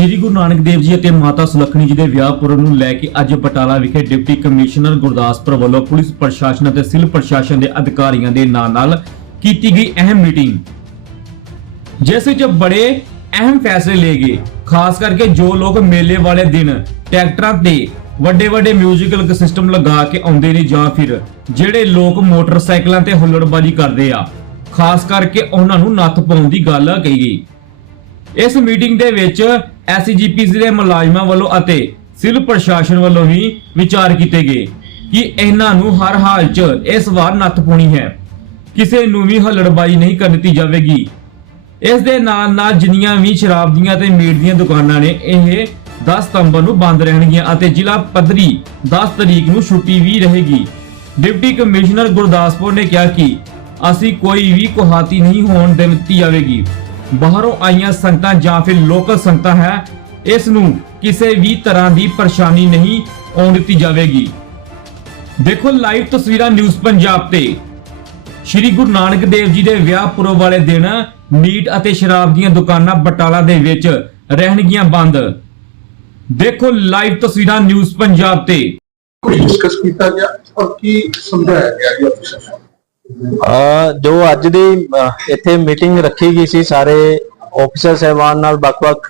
ਸ਼੍ਰੀ ਗੁਰੂ ਨਾਨਕ ਦੇਵ ਜੀ ਅਤੇ ਮਾਤਾ ਸੁਲੱਖਣੀ ਜੀ ਦੇ ਵਿਆਹ ਪੁਰਬ ਨੂੰ ਲੈ ਕੇ ਅੱਜ ਬਟਾਲਾ ਵਿਖੇ ਡਿਪਟੀ ਕਮਿਸ਼ਨਰ ਗੁਰਦਾਸਪੁਰ ਵੱਲੋਂ ਪੁਲਿਸ ਪ੍ਰਸ਼ਾਸਨ ਅਤੇ ਸਿਵਲ ਪ੍ਰਸ਼ਾਸਨ ਦੇ ਅਧਿਕਾਰੀਆਂ ਦੇ ਨਾਲ ਨਾਲ ਕੀਤੀ ਗਈ ਅਹਿਮ ਮੀਟਿੰਗ। ਜਿਸ ਵਿੱਚ ਬੜੇ ਅਹਿਮ ਫੈਸਲੇ ਲਏ ਗਏ, ਖਾਸ ਕਰਕੇ ਜੋ ਲੋਕ ਮੇਲੇ ਵਾਲੇ ਦਿਨ ਟਰੈਕਟਰਾਂ ਤੇ ਵੱਡੇ ਵੱਡੇ ਮਿਊਜ਼ੀਕਲ ਸਿਸਟਮ ਲਗਾ ਕੇ ਆਉਂਦੇ ਨੇ ਜਾਂ ਫਿਰ ਜਿਹੜੇ ਲੋਕ ਮੋਟਰਸਾਈਕਲਾਂ ਤੇ ਹੁੱਲੜਬਾਜ਼ੀ ਕਰਦੇ ਆ, ਖਾਸ ਕਰਕੇ ਉਹਨਾਂ ਨੂੰ ਨੱਥ ਪਾਉਣ ਦੀ ਗੱਲ ਕਹੀ ਗਈ। ਇਸ ਮੀਟਿੰਗ ਦੇ ਵਿੱਚ ਐਸਜੀਪੀਸੀ ਦੇ ਮੁਲਾਜ਼ਮਾਂ ਵੱਲੋਂ ਅਤੇ ਸਿਵਲ ਪ੍ਰਸ਼ਾਸਨ ਵੱਲੋਂ ਵੀ ਵਿਚਾਰ ਕੀਤੇ ਗਏ ਕਿ ਇਹਨਾਂ ਨੂੰ ਹਰ ਹਾਲ 'ਚ ਇਸ ਵਾਰ ਨੱਥ ਪਾਉਣੀ ਹੈ। ਕਿਸੇ ਨੂੰ ਵੀ ਹੱਲੜਬਾਜ਼ੀ ਨਹੀਂ ਕਰਨ ਦਿੱਤੀ ਜਾਵੇਗੀ। ਇਸ ਦੇ ਨਾਲ ਨਾਲ ਜਿੰਨੀਆਂ ਵੀ ਸ਼ਰਾਬ ਦੀਆਂ ਤੇ ਮੀਟ ਦੀਆਂ ਦੁਕਾਨਾਂ ਨੇ, ਇਹ 10 ਸਤੰਬਰ ਨੂੰ ਬੰਦ ਰਹਿਣਗੀਆਂ ਅਤੇ ਜ਼ਿਲ੍ਹਾ ਪੱਧਰੀ 10 ਤਰੀਕ ਨੂੰ ਛੁੱਟੀ ਵੀ ਰਹੇਗੀ। ਡਿਪਟੀ ਕਮਿਸ਼ਨਰ ਗੁਰਦਾਸਪੁਰ ਨੇ ਕਿਹਾ ਕਿ ਅਸੀਂ ਕੋਈ ਵੀ ਕੁਹਾਤੀ ਨਹੀਂ ਹੋਣ ਦੇ ਦਿੱਤੀ ਜਾਵੇਗੀ। ਬਾਹਰੋਂ ਆਈਆਂ ਸੰਗਤਾਂ ਜਾਂ ਫਿਰ ਲੋਕਲ ਸੰਗਤਾਂ ਹੈ, ਇਸ ਨੂੰ ਕਿਸੇ ਵੀ ਤਰ੍ਹਾਂ ਦੀ ਪਰੇਸ਼ਾਨੀ ਨਹੀਂ ਆਉਣ ਦਿੱਤੀ ਜਾਵੇਗੀ। ਦੇਖੋ ਲਾਈਵ ਤਸਵੀਰਾਂ ਨਿਊਜ਼ ਪੰਜਾਬ ਤੇ। ਸ਼੍ਰੀ ਗੁਰੂ ਨਾਨਕ ਦੇਵ ਜੀ ਦੇ ਵਿਆਹ ਪੁਰਬ ਵਾਲੇ ਦਿਨ ਮੀਟ ਅਤੇ ਸ਼ਰਾਬ ਦੀਆਂ ਦੁਕਾਨਾਂ ਬਟਾਲਾ ਦੇ ਵਿੱਚ ਰਹਿਣਗੀਆਂ ਬੰਦ। ਦੇਖੋ ਲਾਈਵ ਤਸਵੀਰਾਂ ਨਿਊਜ਼ ਪੰਜਾਬ ਤੇ। ਡਿਸਕਸ ਕੀਤਾ ਗਿਆ ਔਰ ਕੀ ਸਮਝਾਇਆ ਗਿਆ ਜੀ ਅਫਸਰ ਜੋ ਅੱਜ ਦੀ ਇੱਥੇ ਮੀਟਿੰਗ ਰੱਖੀ ਗਈ ਸੀ ਸਾਰੇ ਆਫੀਸਰ ਸਹਿਬਾਨ ਨਾਲ, ਵੱਖ-ਵੱਖ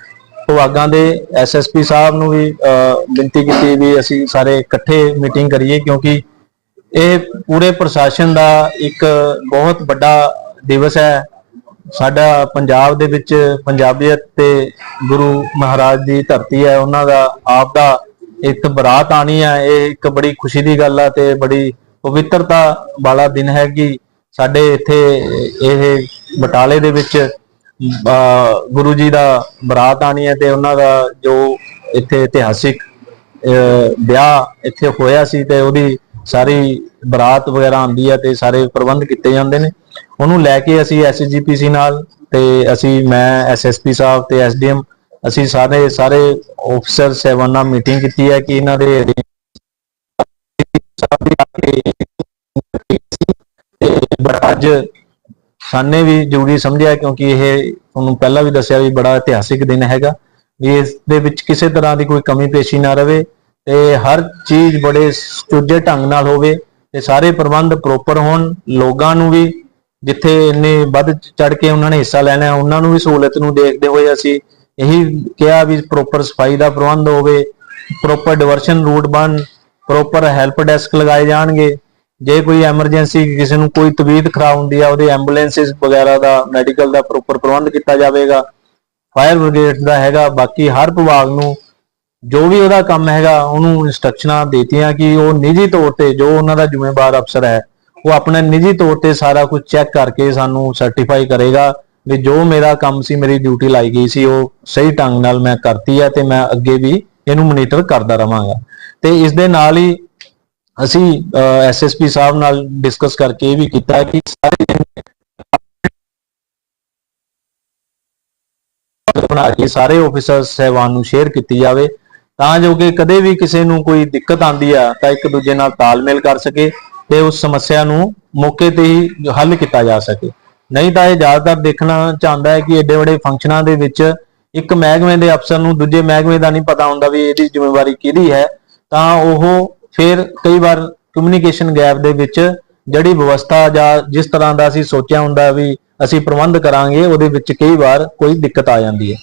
ਵਿਭਾਗਾਂ ਦੇ ਐਸਐਸਪੀ ਸਾਹਿਬ ਨੂੰ ਵੀ ਬੇਨਤੀ ਕੀਤੀ ਵੀ ਅਸੀਂ ਸਾਰੇ ਇਕੱਠੇ ਮੀਟਿੰਗ ਕਰੀਏ ਕਿਉਂਕਿ ਇਹ ਪੂਰੇ ਪ੍ਰਸ਼ਾਸਨ ਦਾ ਇੱਕ ਬਹੁਤ ਵੱਡਾ ਦਿਵਸ ਹੈ। ਸਾਡਾ ਪੰਜਾਬ ਦੇ ਵਿੱਚ ਪੰਜਾਬੀਅਤ ਤੇ ਗੁਰੂ ਮਹਾਰਾਜ ਦੀ ਧਰਤੀ ਹੈ। ਉਹਨਾਂ ਦਾ, ਆਪ ਦਾ ਇੱਕ ਬਰਾਤ ਆਣੀ ਹੈ। ਇਹ ਇੱਕ ਬੜੀ ਖੁਸ਼ੀ ਦੀ ਗੱਲ ਆ ਤੇ ਬੜੀ ਪਵਿੱਤਰਤਾ ਵਾਲਾ ਦਿਨ ਹੈ ਕਿ ਸਾਡੇ ਇੱਥੇ ਇਹ ਬਟਾਲੇ ਦੇ ਵਿੱਚ ਗੁਰੂ ਜੀ ਦਾ ਬਰਾਤ ਆਣੀ ਹੈ ਤੇ ਉਹਨਾਂ ਦਾ ਜੋ ਇੱਥੇ ਇਤਿਹਾਸਿਕ ਵਿਆਹ ਇੱਥੇ ਹੋਇਆ ਸੀ ਤੇ ਉਹਦੀ ਸਾਰੀ ਬਰਾਤ ਵਗੈਰਾ ਆਉਂਦੀ ਹੈ ਤੇ ਸਾਰੇ ਪ੍ਰਬੰਧ ਕੀਤੇ ਜਾਂਦੇ ਨੇ। ਉਹਨੂੰ ਲੈ ਕੇ ਅਸੀਂ ਐਸਜੀਪੀਸੀ ਨਾਲ ਤੇ ਅਸੀਂ, ਮੈਂ ਐਸਐਸਪੀ ਸਾਹਿਬ ਤੇ ਐਸਡੀਐਮ ਅਸੀਂ ਸਾਰੇ ਸਾਰੇ ਆਫੀਸਰ ਸਹਿਬਾਨਾਂ ਮੀਟਿੰਗ ਕੀਤੀ ਹੈ ਕਿ ਇਹਨਾਂ ਦੇ ਬਟ ਅੱਜ ਸਾਨੇ ਵੀ ਜ਼ਰੂਰੀ ਸਮਝਿਆ ਕਿਉਂਕਿ ਇਹ ਤੁਹਾਨੂੰ ਪਹਿਲਾਂ ਵੀ ਦੱਸਿਆ ਵੀ ਬੜਾ ਇਤਿਹਾਸਿਕ ਦਿਨ ਹੈਗਾ। ਵੀ ਇਸ ਦੇ ਵਿੱਚ ਕਿਸੇ ਤਰ੍ਹਾਂ ਦੀ ਕੋਈ ਕਮੀ ਪੇਸ਼ੀ ਨਾ ਰਵੇ ਤੇ ਹਰ ਚੀਜ਼ ਬੜੇ ਸੁਚੱਜੇ ਢੰਗ ਨਾਲ ਹੋਵੇ ਤੇ ਸਾਰੇ ਪ੍ਰਬੰਧ ਪ੍ਰੋਪਰ ਹੋਣ, ਲੋਕਾਂ ਨੂੰ ਵੀ ਜਿੱਥੇ ਇੰਨੇ ਵੱਧ ਚੜ ਕੇ ਉਹਨਾਂ ਨੇ ਹਿੱਸਾ ਲੈਣਾ ਹੈ, ਉਹਨਾਂ ਨੂੰ ਵੀ ਸਹੂਲਤ ਨੂੰ ਦੇਖਦੇ ਹੋਏ ਅਸੀਂ ਇਹੀ ਕਿਹਾ ਵੀ ਪ੍ਰੋਪਰ ਸਫ਼ਾਈ ਦਾ ਪ੍ਰਬੰਧ ਹੋਵੇ ਪ੍ਰੋਪਰ ਡਿਵਰਸ਼ਨ ਰੂਟ ਬਣ ਪ੍ਰੋਪਰ ਹੈਲਪ ਡੈਸਕ ਲਗਾਏ ਜਾਣਗੇ। ਜੇ ਕੋਈ ਐਮਰਜੈਂਸੀ ਕਿਸੇ ਨੂੰ ਕੋਈ ਤਬੀਅਤ ਖਰਾਬ ਹੁੰਦੀ ਆ, ਉਹਦੇ ਐਂਬੂਲੈਂਸਿਸ ਵਗੈਰਾ ਦਾ ਮੈਡੀਕਲ ਦਾ ਪ੍ਰੋਪਰ ਪ੍ਰਬੰਧ ਕੀਤਾ ਜਾਵੇਗਾ। ਫਾਇਰ ਬ੍ਰਿਗੇਡ ਦਾ ਹੈਗਾ, ਬਾਕੀ ਹਰ ਵਿਭਾਗ ਨੂੰ ਜੋ ਵੀ ਉਹਦਾ ਕੰਮ ਹੈਗਾ, ਉਹਨੂੰ ਇਨਸਟਰਕਸ਼ਨਾਂ ਦੇਤੀਆਂ ਕਿ ਉਹ ਨਿੱਜੀ ਤੌਰ ਤੇ ਜੋ ਉਹਨਾਂ ਦਾ ਜ਼ਿੰਮੇਵਾਰ ਅਫਸਰ ਹੈ, ਉਹ ਆਪਣੇ ਨਿੱਜੀ ਤੌਰ ਤੇ ਸਾਰਾ ਕੁਝ ਚੈੱਕ ਕਰਕੇ ਸਾਨੂੰ ਸਰਟੀਫਾਈ ਕਰੇਗਾ ਵੀ ਜੋ ਮੇਰਾ ਕੰਮ ਸੀ, ਮੇਰੀ ਡਿਊਟੀ ਲਾਈ ਗਈ ਸੀ, ਉਹ ਸਹੀ ਢੰਗ ਨਾਲ ਮੈਂ ਕਰਤੀ ਹੈ ਤੇ ਮੈਂ ਅੱਗੇ ਵੀ ਇਹਨੂੰ ਮੋਨੀਟਰ ਕਰਦਾ ਰਵਾਂਗਾ। ਤੇ ਇਸ ਦੇ ਨਾਲ ਹੀ ਅਸੀਂ ਐਸਐਸਪੀ ਸਾਹਿਬ ਨਾਲ ਡਿਸਕਸ ਕਰਕੇ ਇਹ ਵੀ ਕੀਤਾ ਕਿ ਸਾਰੇ ਬਣਾ ਕੇ ਸਾਰੇ ਆਫੀਸਰ ਸਹਿਬਾਨ ਨੂੰ ਸ਼ੇਅਰ ਕੀਤੀ ਜਾਵੇ। ਤਾਂ ਜੋ ਕਿ ਕਦੇ ਵੀ ਕਿਸੇ ਨੂੰ ਕੋਈ ਦਿੱਕਤ ਆਂਦੀ ਆ, ਤਾਂ ਇੱਕ ਦੂਜੇ ਨਾਲ ਤਾਲਮੇਲ ਕਰ ਸਕੇ ਤੇ ਉਸ ਸਮੱਸਿਆ ਨੂੰ ਮੌਕੇ ਤੇ ਹੀ ਹੱਲ ਕੀਤਾ ਜਾ ਸਕੇ। ਨਹੀਂ ਤਾਂ ਇਹ ਜ਼ਿਆਦਾਤਰ ਦੇਖਣਾ ਚਾਹੁੰਦਾ ਹੈ ਕਿ ਏਡੇ ਵੱਡੇ ਫੰਕਸ਼ਨਾਂ ਦੇ ਵਿੱਚ ਇੱਕ ਮਹਿਕਮੇ ਦੇ ਅਫਸਰ ਨੂੰ ਦੂਜੇ ਮਹਿਕਮੇ ਦਾ ਨਹੀਂ ਪਤਾ ਹੁੰਦਾ ਵੀ ਇਹਦੀ ਜ਼ਿੰਮੇਵਾਰੀ ਕਿਹਦੀ ਹੈ, ਤਾਂ ਉਹ ਫਿਰ ਕਈ ਵਾਰ ਕਮਿਊਨੀਕੇਸ਼ਨ ਗੈਪ ਦੇ ਵਿੱਚ ਜਿਹੜੀ ਵਿਵਸਥਾ ਜਾਂ ਜਿਸ ਤਰ੍ਹਾਂ ਦਾ ਅਸੀਂ ਸੋਚਿਆ ਹੁੰਦਾ ਵੀ ਅਸੀਂ ਪ੍ਰਬੰਧ ਕਰਾਂਗੇ, ਉਹਦੇ ਵਿੱਚ ਕਈ ਵਾਰ ਕੋਈ ਦਿੱਕਤ ਆ ਜਾਂਦੀ ਹੈ।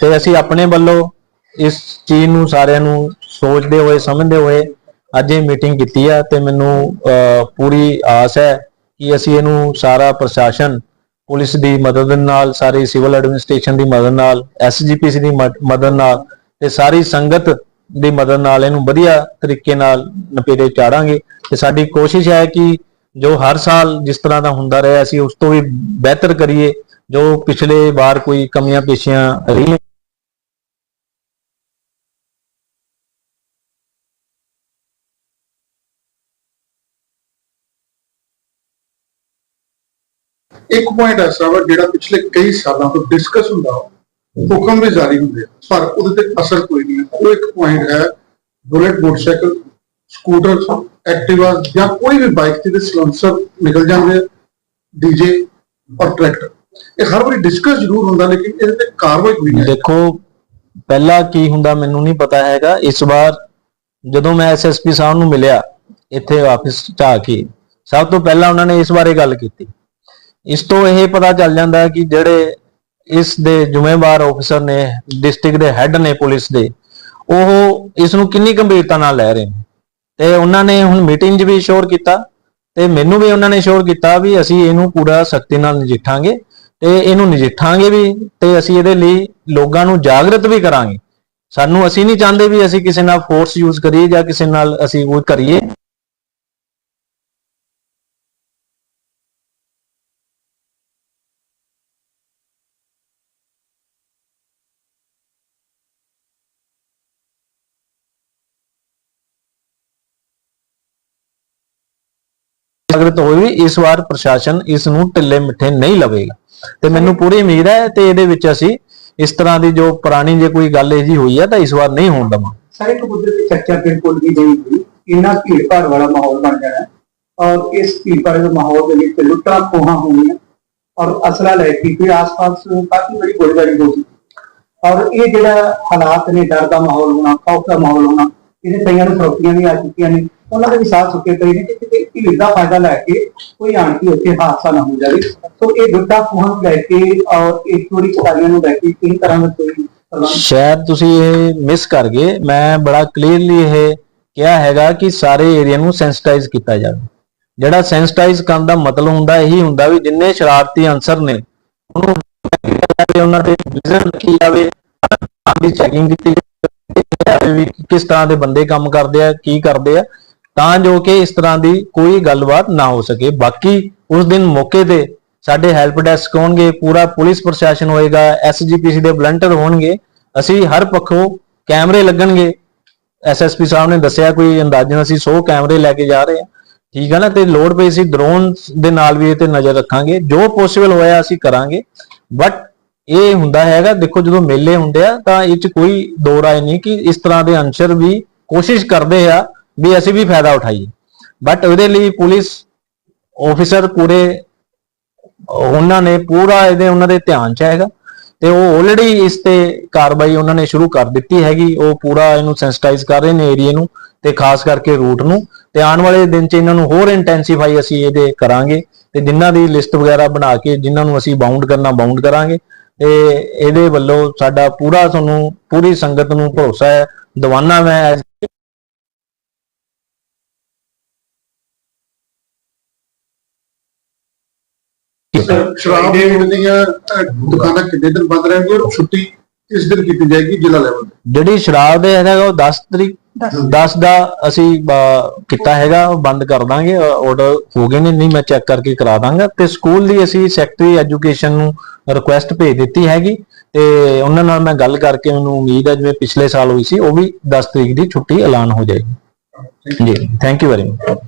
ਤੇ ਅਸੀਂ ਆਪਣੇ ਵੱਲੋਂ ਇਸ ਚੀਜ਼ ਨੂੰ ਸਾਰਿਆਂ ਨੂੰ ਸੋਚਦੇ ਹੋਏ, ਸਮਝਦੇ ਹੋਏ ਅੱਜ ਇਹ ਮੀਟਿੰਗ ਕੀਤੀ ਹੈ ਤੇ ਮੈਨੂੰ ਪੂਰੀ ਆਸ ਹੈ ਕਿ ਅਸੀਂ ਇਹਨੂੰ ਸਾਰਾ ਪ੍ਰਸ਼ਾਸਨ ਪੁਲਿਸ ਦੀ ਮਦਦ ਨਾਲ, ਸਾਰੀ ਸਿਵਲ ਐਡਮਿਨਿਸਟ੍ਰੇਸ਼ਨ ਦੀ ਮਦਦ ਨਾਲ, ਐਸਜੀਪੀਸੀ ਦੀ ਮਦ- ਮਦਦ ਨਾਲ ਤੇ ਸਾਰੀ ਸੰਗਤ ਦੀ ਮਦਦ ਨਾਲ ਇਹਨੂੰ ਵਧੀਆ ਤਰੀਕੇ ਨਾਲ ਨਪੇਰੇ ਚਾੜਾਂਗੇ। ਤੇ ਸਾਡੀ ਕੋਸ਼ਿਸ਼ ਹੈ ਕਿ ਜੋ ਹਰ ਸਾਲ ਜਿਸ ਤਰ੍ਹਾਂ ਦਾ ਹੁੰਦਾ ਰਿਹਾ, ਅਸੀਂ ਉਸ ਤੋਂ ਵੀ ਬਿਹਤਰ ਕਰੀਏ। ਜੋ ਪਿਛਲੇ ਵਾਰ ਕੋਈ ਕਮੀਆਂ ਪੇਸ਼ੀਆਂ ਰਹੀਆਂ ਇੱਕ ਪੁਆਇੰਟ ਐਸਾ ਵਾ ਜਿਹੜਾ ਪਿਛਲੇ ਕਈ ਸਾਲਾਂ ਤੋਂ ਡਿਸਕਸ ਹੁੰਦਾ ਹੁਕਮ ਵੀ ਜਾਰੀ ਹੁੰਦੇ ਪਰ ਉਹਦੇ ਤੇ ਅਸਰ ਕੋਈ ਨਹੀਂ ਉਹ ਇੱਕ ਪੁਆਇੰਟ ਹੈ ਬੁਲਟ ਮੋਟਰਸਾਈਕਲ ਸਕੂਟਰ ਐਕਟਿਵਾ ਜਾਂ ਕੋਈ ਵੀ ਬਾਈਕ ਤੇ ਸਲੈਂਸਰ ਨਿਕਲ ਜਾਂਦੇ ਡੀਜੇ ਔਰ ਟਰੈਕਟਰ। ਇਹ ਹਰ ਵਾਰੀ ਡਿਸਕਸ ਜ਼ਰੂਰ ਹੁੰਦਾ, ਲੇਕਿਨ ਇਹਦੇ ਤੇ ਕਾਰਵਾਈ ਕੋਈ ਨਹੀਂ ਦੇਖੋ, ਪਹਿਲਾਂ ਕੀ ਹੁੰਦਾ ਮੈਨੂੰ ਨਹੀਂ ਪਤਾ ਹੈਗਾ। ਇਸ ਵਾਰ ਜਦੋਂ ਮੈਂ ਐਸਐਸਪੀ ਸਾਹਿਬ ਨੂੰ ਮਿਲਿਆ, ਇੱਥੇ ਆਫਿਸ 'ਚ ਆ ਕੇ, ਸਭ ਤੋਂ ਪਹਿਲਾਂ ਉਹਨਾਂ ਨੇ ਇਸ ਬਾਰੇ ਗੱਲ ਕੀਤੀ। ਇਸ ਤੋਂ ਇਹ ਪਤਾ ਚੱਲ ਜਾਂਦਾ ਹੈ ਕਿ ਜਿਹੜੇ ਇਸ ਦੇ ਜ਼ਿੰਮੇਵਾਰ ਅਫਸਰ ਨੇ ਡਿਸਟ੍ਰਿਕਟ ਦੇ ਹੈੱਡ ਨੇ ਪੁਲਿਸ ਦੇ, ਉਹ ਇਸ ਨੂੰ ਕਿੰਨੀ ਗੰਭੀਰਤਾ ਨਾਲ ਲੈ ਰਹੇ ਨੇ। ਤੇ ਉਹਨਾਂ ਨੇ ਹੁਣ ਮੀਟਿੰਗ 'ਚ ਵੀ ਸ਼ੋਰ ਕੀਤਾ ਤੇ ਮੈਨੂੰ ਵੀ ਉਹਨਾਂ ਨੇ ਸ਼ੋਰ ਕੀਤਾ ਵੀ ਅਸੀਂ ਇਹਨੂੰ ਪੂਰਾ ਸਖਤੀ ਨਾਲ ਨਜਿੱਠਾਂਗੇ ਤੇ ਇਹਨੂੰ ਨਜਿੱਠਾਂਗੇ ਵੀ ਤੇ ਅਸੀਂ ਇਹਦੇ ਲਈ ਲੋਕਾਂ ਨੂੰ ਜਾਗਰਤ ਵੀ ਕਰਾਂਗੇ। ਸਾਨੂੰ ਅਸੀਂ ਨਹੀਂ ਚਾਹੁੰਦੇ ਵੀ ਅਸੀਂ ਕਿਸੇ ਨਾਲ ਫੋਰਸ ਯੂਜ਼ ਕਰੀਏ ਜਾਂ ਕਿਸੇ ਨਾਲ ਅਸੀਂ ਉਹ ਕਰੀਏ। ਜਾਗਰਤ ਹੋਏ ਇਸ ਵਾਰ ਪ੍ਰਸ਼ਾਸਨ ਇਸ ਨੂੰ ਢਿੱਲੇ ਮਿੱਠੇ ਨਹੀਂ ਲਵੇਗਾ। ਤੇ ਮੈਨੂੰ ਪੂਰੀ ਉਮੀਦ ਹੈ ਤੇ ਇਹਦੇ ਵਿੱਚ ਅਸੀਂ ਇਸ ਤਰ੍ਹਾਂ ਦੀ ਜੋ ਪੁਰਾਣੀ ਜੇ ਕੋਈ ਗੱਲ ਇਹ ਹੋਈ ਹੈ ਤਾਂ ਇਸ ਵਾਰ ਨਹੀਂ ਹੋਣ ਦਵਾਂਗੇ। ਸਾਰੇ ਕਬੂਤਰ ਦੀ ਚਰਚਾ ਬਿਲਕੁਲ ਵੀ ਨਹੀਂ ਹੋਈ। ਇੰਨਾ ਭੀੜ ਭਾੜ ਵਾਲਾ ਮਾਹੌਲ ਬਣ ਜਾਣਾ ਔਰ ਇਸ ਭੀੜ ਭਾੜ ਦੇ ਮਾਹੌਲ ਦੇ ਵਿੱਚ ਲੁੱਟਾਂ ਖੋਹਾਂ ਹੋਣੀਆਂ ਔਰ ਅਸਲਾ ਲੈ ਕੇ ਕੋਈ ਆਸ-ਪਾਸ ਕਾਫੀ ਬੜੀ ਗੋਲੀਬਾਰੀ ਹੋ ਔਰ ਇਹ ਜਿਹੜਾ ਹਾਲਾਤ ਨੇ, ਡਰ ਦਾ ਮਾਹੌਲ ਹੋਣਾ, ਖੌਫ ਦਾ ਮਾਹੌਲ ਹੋਣਾ, ਇਹਦੇ ਕਈਆਂ ਨੂੰ ਫਰੋਕੀਆਂ ਵੀ ਆ ਚੁੱਕੀਆਂ ਨੇ। ਉਹਨਾਂ ਦੇ ਵੀ ਸਾਹ ਸੁੱਕੇ ਪਏ ਨੇ ਕਿ ਕਿਤੇ ਭੀੜ ਦਾ ਫਾਇਦਾ ਲੈ ਕੇ ਕੋਈ ਆਣ ਕੇ ਉੱਥੇ ਹਾਦਸਾ ਨਾ ਹੋ ਜਾਵੇ। ਸੋ ਇਹ ਲੁੱਟਾਂ ਖੋਹਾਂ ਲੈ ਕੇ ਔਰ ਇਹ ਚੋਰੀ ਚਕਾਰੀਆਂ ਨੂੰ ਲੈ ਕੇ ਕਿਸੇ ਤਰ੍ਹਾਂ ਦਾ ਕੋਈ ਸ਼ਾਇਦ ਤੁਸੀਂ ਇਹ ਮਿਸ ਕਰ ਗਏ। ਮੈਂ ਬੜਾ ਕਲੀਅਰਲੀ ਇਹ ਕਿਹਾ ਹੈਗਾ ਕਿ ਸਾਰੇ ਏਰੀਆ ਨੂੰ ਸੈਂਸਿਟਾਈਜ਼ ਕੀਤਾ ਜਾਵੇ। ਜਿਹੜਾ ਸੈਂਸਿਟਾਈਜ਼ ਕਰਨ ਦਾ ਮਤਲਬ ਹੁੰਦਾ, ਇਹੀ ਹੁੰਦਾ ਵੀ ਜਿੰਨੇ ਸ਼ਰਾਰਤੀ ਅਨਸਰ ਨੇ, ਉਹਨੂੰ ਉਹਨਾਂ ਦੇ ਵਿਜ਼ਨ ਰੱਖੀ ਜਾਵੇ। ਦੀ ਚੈਕਿੰਗ ਕੀਤੀ ਜਾਵੇ ਵੀ ਕਿਸ ਤਰ੍ਹਾਂ ਦੇ ਬੰਦੇ ਕੰਮ ਕਰਦੇ ਆ, ਕੀ ਕਰਦੇ ਆ। ਤਾਂ ਜੋ ਕਿ ਇਸ ਤਰ੍ਹਾਂ ਦੀ ਕੋਈ ਗੱਲਬਾਤ ਨਾ ਹੋ ਸਕੇ। ਬਾਕੀ ਉਸ ਦਿਨ ਮੌਕੇ ਤੇ ਸਾਡੇ ਹੈਲਪ ਡੈਸਕ ਹੋਣਗੇ, ਪੂਰਾ ਪੁਲਿਸ ਪ੍ਰਸ਼ਾਸਨ ਹੋਏਗਾ ਐਸਜੀਪੀਸੀ ਦੇ ਵਲੰਟੀਅਰ ਹੋਣਗੇ, ਅਸੀਂ ਹਰ ਪੱਖੋਂ ਕੈਮਰੇ ਲੱਗਣਗੇ। ਐਸਐਸਪੀ ਸਾਹਿਬ ਨੇ ਦੱਸਿਆ ਕੋਈ ਅੰਦਾਜ਼ਨ ਅਸੀਂ 100 ਕੈਮਰੇ ਲੈ ਕੇ ਜਾ ਰਹੇ ਹਾਂ। ਠੀਕ ਹੈ ਨਾ? ਤੇ ਲੋਡ ਪਈ ਸੀ ਡਰੋਨ ਦੇ ਨਾਲ ਵੀ ਇਹ ਤੇ ਨਜ਼ਰ ਰੱਖਾਂਗੇ। ਜੋ ਪੋਸੀਬਲ ਹੋਇਆ ਅਸੀਂ ਕਰਾਂਗੇ। ਬਟ ਇਹ ਹੁੰਦਾ ਹੈਗਾ, ਦੇਖੋ ਜਦੋਂ ਮੇਲੇ ਹੁੰਦੇ ਆ, ਤਾਂ ਇਹ ਚ ਕੋਈ ਦੋ ਰਾਏ ਨਹੀਂ ਕਿ ਇਸ ਤਰ੍ਹਾਂ ਦੇ ਅੰਸ਼ਰ ਵੀ ਕੋਸ਼ਿਸ਼ ਕਰਦੇ ਆ ਵੀ ਅਸੀਂ ਵੀ ਫਾਇਦਾ ਉਠਾਈਏ। ਬਟ ਉਹਦੇ ਲਈ ਪੁਲਿਸ ਆਫੀਸਰ ਪੂਰੇ, ਉਹਨਾਂ ਨੇ ਪੂਰਾ ਇਹਦੇ, ਉਹਨਾਂ ਦੇ ਧਿਆਨ ਚ ਹੈਗਾ। ਤੇ ਉਹ ਆਲਰੇਡੀ ਇਸ ਤੇ ਕਾਰਵਾਈ ਉਹਨਾਂ ਨੇ ਸ਼ੁਰੂ ਕਰ ਦਿੱਤੀ ਹੈਗੀ। ਉਹ ਪੂਰਾ ਇਹਨੂੰ ਸੈਂਸਿਟਾਈਜ਼ ਕਰ ਰਹੇ ਨੇ ਏਰੀਆ ਨੂੰ ਤੇ ਖਾਸ ਕਰਕੇ ਰੂਟ ਨੂੰ। ਤੇ ਆਉਣ ਵਾਲੇ ਦਿਨ ਚ ਇਹਨਾਂ ਨੂੰ ਹੋਰ ਇੰਟੈਂਸੀਫਾਈ ਅਸੀਂ ਇਹਦੇ ਕਰਾਂਗੇ। ਤੇ ਜਿਨ੍ਹਾਂ ਦੀ ਲਿਸਟ ਵਗੈਰਾ ਬਣਾ ਕੇ, ਜਿਨ੍ਹਾਂ ਨੂੰ ਅਸੀਂ ਬਾਉਂਡ ਕਰਨਾ ਬਾਉਂਡ ਕਰਾਂਗੇ। ਤੇ ਇਹਦੇ ਵੱਲੋਂ ਸਾਡਾ ਪੂਰਾ ਤੁਹਾਨੂੰ, ਪੂਰੀ ਸੰਗਤ ਨੂੰ ਭਰੋਸਾ ਹੈ। ਦਵਾਨਾ ਮੈਂ ਸ਼ਰਾਬ ਦੀਆਂ ਅਹ, ਦੁਕਾਨਾਂ ਕਿੰਨੇ ਦਿਨ ਬੰਦ ਰਹਿਣਗੀਆਂ? ਔਰ ਛੁੱਟੀ ਕਿਸ ਦਿਨ ਕੀਤੀ ਜਾਏਗੀ ਜ਼ਿਲ੍ਹਾ ਲੈਵਲ ਤੇ? ਜਿਹੜੀ ਸ਼ਰਾਬ ਦੇ ਹੈਗਾ ਉਹ 10 ਤਰੀਕ 10 ਦਾ ਅਸੀਂ ਕੀਤਾ ਹੈਗਾ ਉਹ ਬੰਦ ਕਰ ਦਾਂਗੇ ਆਰਡਰ ਹੋ ਗਏ ਨੇ ਨਹੀਂ ਮੈਂ ਚੈੱਕ ਕਰਕੇ ਕਰਾ ਦਾਂਗਾ। ਤੇ ਸਕੂਲ ਦੀ ਅਸੀਂ ਸੈਕਟਰੀ ਐਜੂਕੇਸ਼ਨ ਨੂੰ ਰਿਕੁਐਸਟ ਭੇਜ ਦਿੱਤੀ ਹੈਗੀ ਤੇ ਉਹਨਾਂ ਨਾਲ ਮੈਂ ਗੱਲ ਕਰਕੇ ਮੈਨੂੰ ਉਮੀਦ ਹੈ ਜਿਵੇਂ ਪਿਛਲੇ ਸਾਲ ਹੋਈ ਸੀ ਉਹ ਵੀ 10 ਤਰੀਕ ਦੀ ਛੁੱਟੀ ਐਲਾਨ ਹੋ ਜਾਏਗੀ। ਜੀ ਥੈਂਕ ਯੂ ਵੈਰੀ ਮਚ